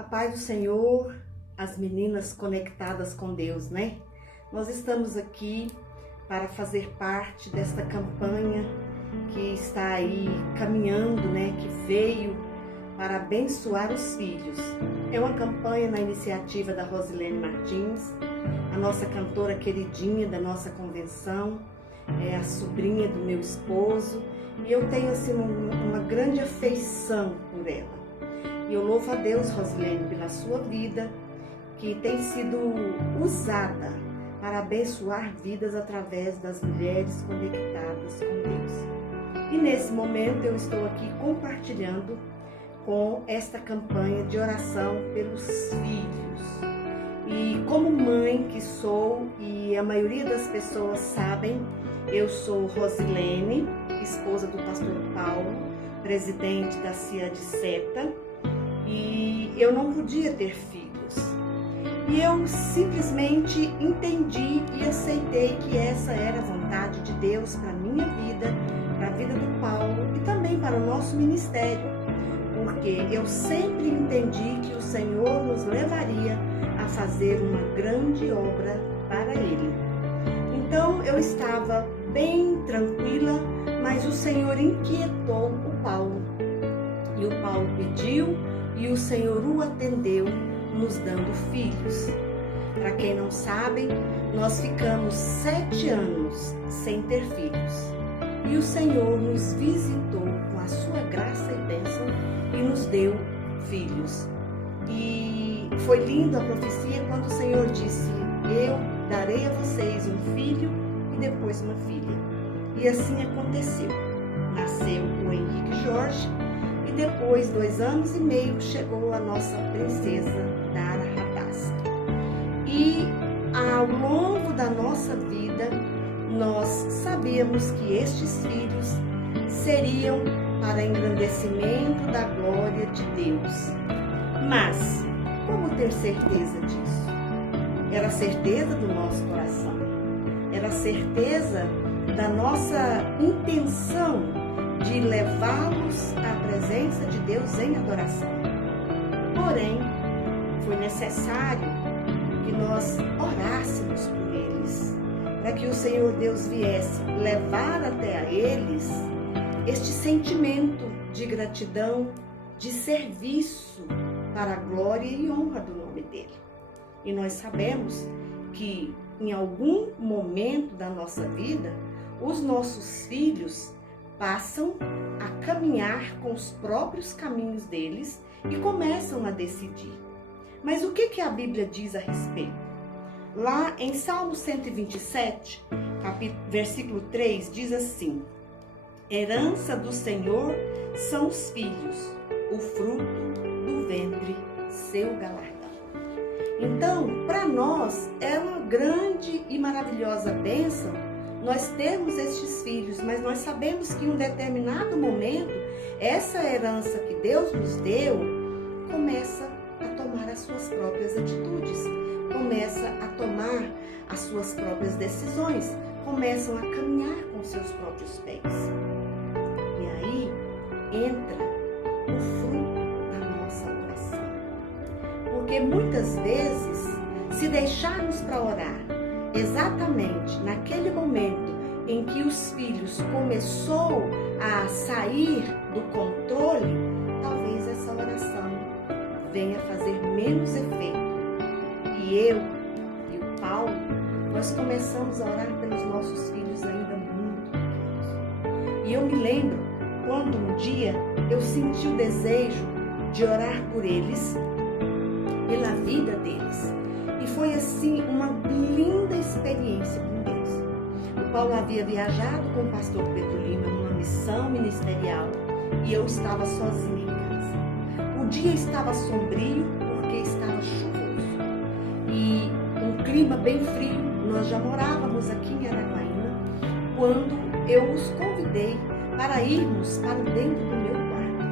A paz do Senhor, as meninas conectadas com Deus, né? Nós estamos aqui para fazer parte desta campanha que está aí caminhando, né? Que veio para abençoar os filhos. É uma campanha na iniciativa da Rosilene Martins, a nossa cantora queridinha da nossa convenção, é a sobrinha do meu esposo, e eu tenho assim uma grande afeição por ela. E eu louvo a Deus, Rosilene, pela sua vida, que tem sido usada para abençoar vidas através das mulheres conectadas com Deus. E nesse momento eu estou aqui compartilhando com esta campanha de oração pelos filhos. E como mãe que sou, e a maioria das pessoas sabem, eu sou Rosilene, esposa do pastor Paulo, presidente da CIA de Seta, e eu não podia ter filhos. E eu simplesmente entendi e aceitei que essa era a vontade de Deus para a minha vida, para a vida do Paulo e também para o nosso ministério, porque eu sempre entendi que o Senhor nos levaria a fazer uma grande obra para Ele. Então eu estava bem tranquila, mas o Senhor inquietou o Paulo. E o Paulo pediu e o Senhor o atendeu, nos dando filhos. Para quem não sabe, nós ficamos 7 anos sem ter filhos. E o Senhor nos visitou com a sua graça e bênção e nos deu filhos. E foi linda a profecia quando o Senhor disse: eu darei a vocês um filho e depois uma filha. E assim aconteceu. Nasceu o Henrique Jorge e depois, 2 anos e meio, chegou a nossa princesa Dara Radassa. E ao longo da nossa vida, nós sabíamos que estes filhos seriam para engrandecimento da glória de Deus. Mas como ter certeza disso? Era a certeza do nosso coração, era a certeza da nossa intenção de levá-los à presença de Deus em adoração. Porém, foi necessário que nós orássemos por eles, para que o Senhor Deus viesse levar até a eles este sentimento de gratidão, de serviço para a glória e honra do nome dele. E nós sabemos que em algum momento da nossa vida, os nossos filhos passam a caminhar com os próprios caminhos deles e começam a decidir. Mas o que a Bíblia diz a respeito? Lá em Salmo 127, versículo 3, diz assim: herança do Senhor são os filhos, o fruto do ventre, seu galardão. Então, para nós é uma grande e maravilhosa bênção nós termos estes filhos, mas nós sabemos que em um determinado momento, essa herança que Deus nos deu começa a tomar as suas próprias atitudes, começa a tomar as suas próprias decisões, começam a caminhar com seus próprios pés. E aí entra o fruto da nossa oração. Porque muitas vezes, se deixarmos para orar exatamente naquele momento em que os filhos começou a sair do controle, talvez essa oração venha fazer menos efeito. E eu e o Paulo, nós começamos a orar pelos nossos filhos ainda muito pequenos. E eu me lembro quando um dia eu senti o desejo de orar por eles, pela vida deles. E foi assim uma linda experiência com Deus. O Paulo havia viajado com o pastor Pedro Lima numa missão ministerial e eu estava sozinha em casa. O dia estava sombrio porque estava chuvoso e um clima bem frio. Nós já morávamos aqui em Araguaína quando eu os convidei para irmos para dentro do meu quarto.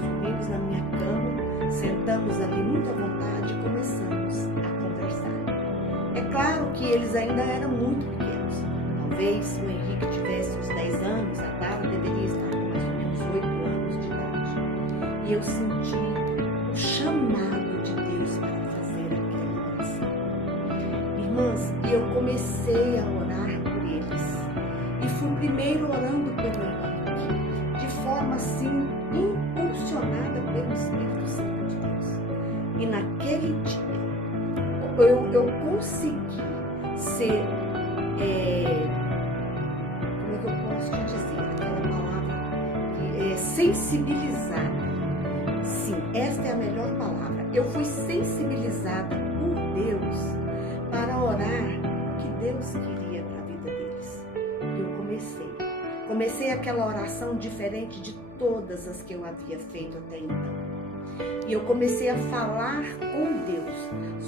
Subimos na minha cama, sentamos ali muito à vontade e começamos a conversar. É claro que eles ainda eram muito pequenos. Talvez se o Henrique tivesse uns 10 anos, a Dara deveria estar com mais ou menos 8 anos de idade. E eu senti o chamado de comecei a orar por eles. E fui primeiro orando pelo Henrique, de forma assim, impulsionada pelo Espírito Santo de Deus. E naquele dia, eu consegui ser, como é que eu posso te dizer, aquela palavra, sensibilizada. Sim, esta é a melhor palavra. Eu fui sensibilizada por Deus para orar o que Deus queria para a vida deles. E eu comecei aquela oração diferente de todas as que eu havia feito até então. E eu comecei a falar com Deus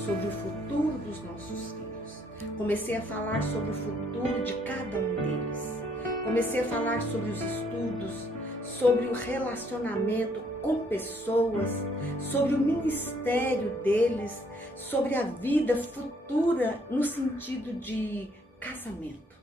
sobre o futuro dos nossos filhos. Comecei a falar sobre o futuro de cada um deles. Comecei a falar sobre os estudos, sobre o relacionamento com pessoas, sobre o ministério deles, sobre a vida futura no sentido de casamento.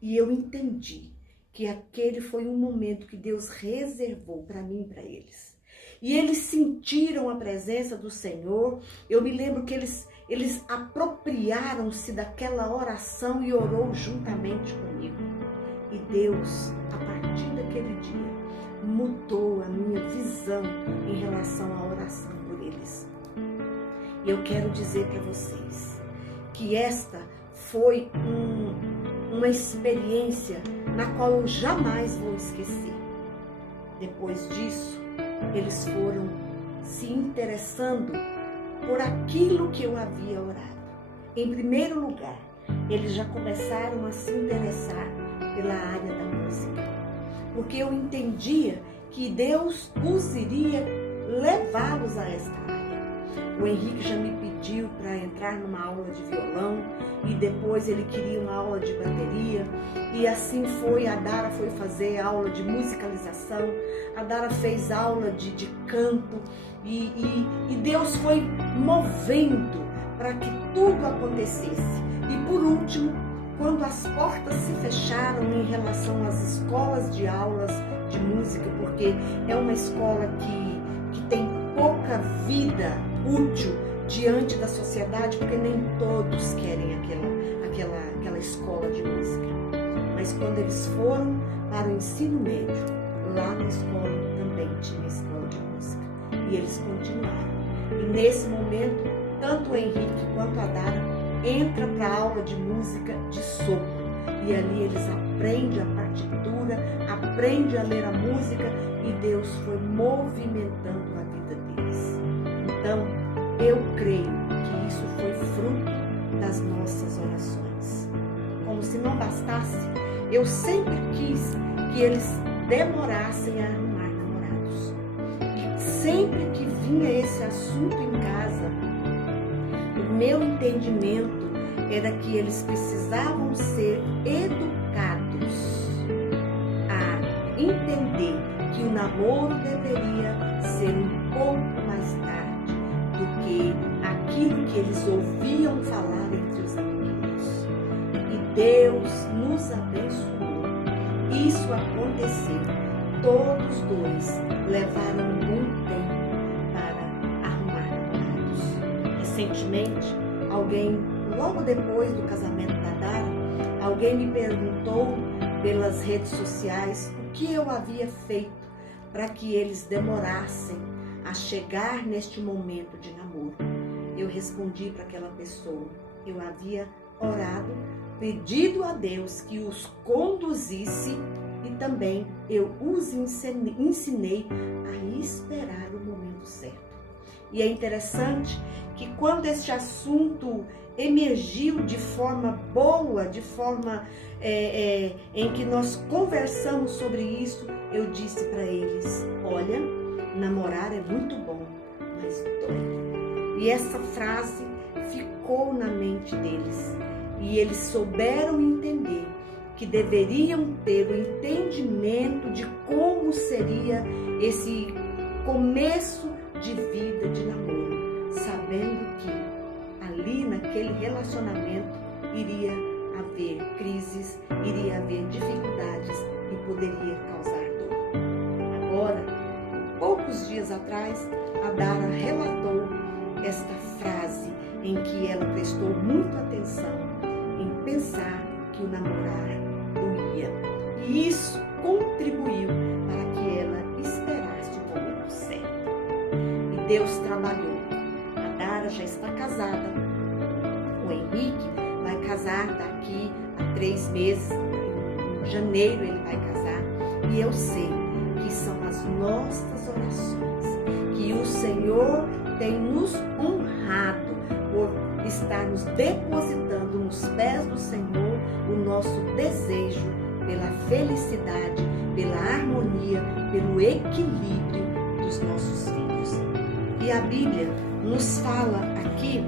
E eu entendi que aquele foi um momento que Deus reservou para mim e para eles. E eles sentiram a presença do Senhor. Eu me lembro que eles apropriaram-se daquela oração e orou juntamente comigo. E Deus, a partir daquele dia, mudou a minha visão em relação à oração por eles. E eu quero dizer para vocês que esta foi uma experiência na qual eu jamais vou esquecer. Depois disso, eles foram se interessando por aquilo que eu havia orado. Em primeiro lugar, eles já começaram a se interessar pela área da música, porque eu entendia que Deus os iria levá-los a esta área. O Henrique já me pediu para entrar numa aula de violão e depois ele queria uma aula de bateria, e assim foi. A Dara foi fazer aula de musicalização, a Dara fez aula de canto, e Deus foi movendo para que tudo acontecesse. E por último, quando as portas se fecharam em relação às escolas de aulas de música, porque é uma escola que tem pouca vida útil diante da sociedade, porque nem todos querem aquela escola de música. Mas quando eles foram para o ensino médio, lá na escola também tinha escola de música. E eles continuaram. E nesse momento, tanto o Henrique quanto a Dara entra para a aula de música de sopro. E ali eles aprendem a partitura, aprendem a ler a música, e Deus foi movimentando a vida deles. Então, eu creio que isso foi fruto das nossas orações. Como se não bastasse, eu sempre quis que eles demorassem a arrumar namorados. E sempre que vinha esse assunto em casa, o meu entendimento era que eles precisavam ser educados a entender que o namoro deveria ser um pouco mais tarde do que aquilo que eles ouviam falar entre os amiguinhos. E Deus nos abençoou. Isso aconteceu. Todos dois levaram um bom tempo para arrumar namorados. Recentemente, logo depois do casamento da Dara, alguém me perguntou pelas redes sociais o que eu havia feito para que eles demorassem a chegar neste momento de namoro. Eu respondi para aquela pessoa: eu havia orado, pedido a Deus que os conduzisse, e também eu os ensinei a esperar o momento certo. E é interessante que quando este assunto emergiu de forma boa, de forma em que nós conversamos sobre isso, eu disse para eles: olha, namorar é muito bom, mas dói. E essa frase ficou na mente deles, e eles souberam entender que deveriam ter o entendimento de como seria esse começo de vida de namoro, sabendo que ali naquele relacionamento iria haver crises, iria haver dificuldades e poderia causar dor. Agora, poucos dias atrás, a Dara relatou esta frase em que ela prestou muita atenção em pensar que o namorar doía. E isso contribuiu para que ela esperasse o momento certo. E Deus trabalhou. A Dara já está casada. O Henrique vai casar daqui a 3 meses. Em janeiro ele vai casar. E eu sei que são as nossas orações, que o Senhor tem nos honrado por estarmos depositando nos pés do Senhor o nosso desejo pela felicidade, pela harmonia, pelo equilíbrio dos nossos filhos. E a Bíblia nos fala aqui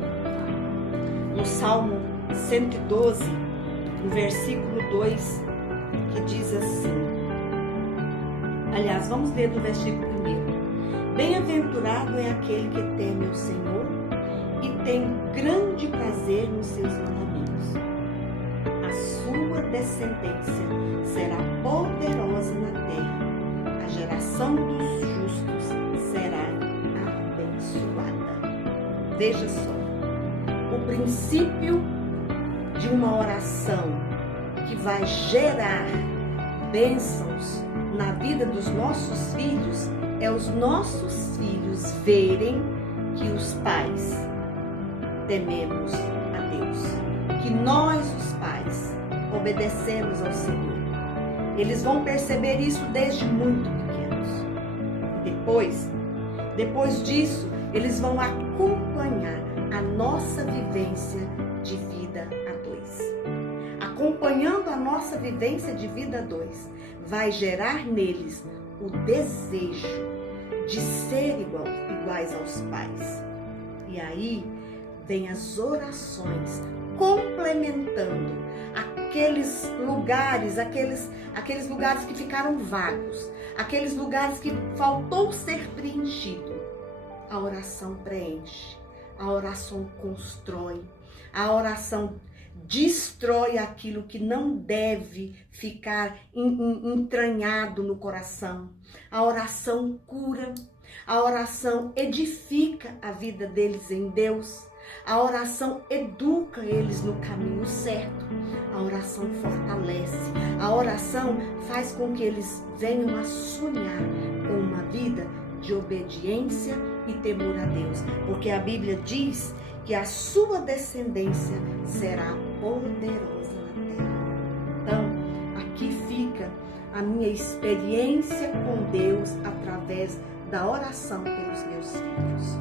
no Salmo 112, no versículo 2, que diz assim, aliás, vamos ler do versículo 1. Bem-aventurado é aquele que teme o Senhor e tem grande prazer nos seus mandamentos. A sua descendência será poderosa na terra. A geração dos justos será abençoada. Veja só, o princípio de uma oração que vai gerar bênçãos na vida dos nossos filhos é os nossos filhos verem que os pais tememos a Deus, que nós, os pais, obedecemos ao Senhor. Eles vão perceber isso desde muito pequenos. E depois disso, eles vão acompanhar a nossa vivência de vida a dois. Acompanhando a nossa vivência de vida a dois, vai gerar neles o desejo de ser iguais aos pais. E aí vem as orações complementando aqueles lugares que ficaram vagos, aqueles lugares que faltou ser preenchido. A oração preenche, a oração constrói, a oração destrói aquilo que não deve ficar entranhado no coração. A oração cura, a oração edifica a vida deles em Deus. A oração educa eles no caminho certo. A oração fortalece. A oração faz com que eles venham a sonhar com uma vida de obediência e temor a Deus. Porque a Bíblia diz que a sua descendência será poderosa na terra. Então, aqui fica a minha experiência com Deus através da oração pelos meus filhos.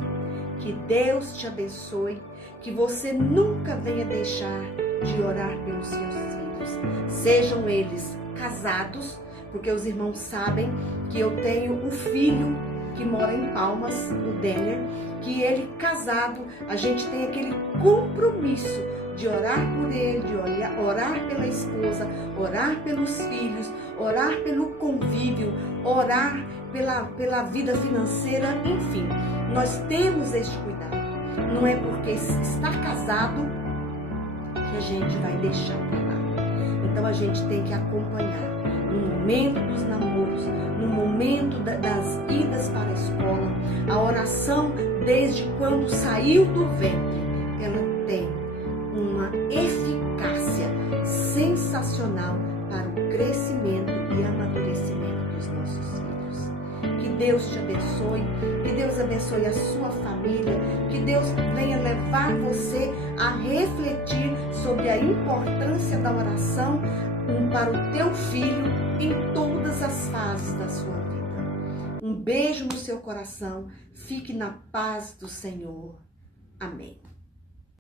Que Deus te abençoe, que você nunca venha deixar de orar pelos seus filhos. Sejam eles casados, porque os irmãos sabem que eu tenho um filho que mora em Palmas, o Denner, que ele casado, a gente tem aquele compromisso de orar por ele, de orar pela esposa, orar pelos filhos, orar pelo convívio, orar pela vida financeira, enfim. Nós temos este cuidado. Não é porque está casado que a gente vai deixar para lá. Então a gente tem que acompanhar no momento dos namoros, no momento das idas para a escola. A oração, desde quando saiu do ventre, ela tem uma eficácia sensacional para o crescimento e amadurecimento dos nossos filhos. Que Deus te abençoe, que Deus abençoe a sua família, que Deus venha levar você a refletir sobre a importância da oração para o teu filho em todas as fases da sua vida. Um beijo no seu coração, fique na paz do Senhor. Amém.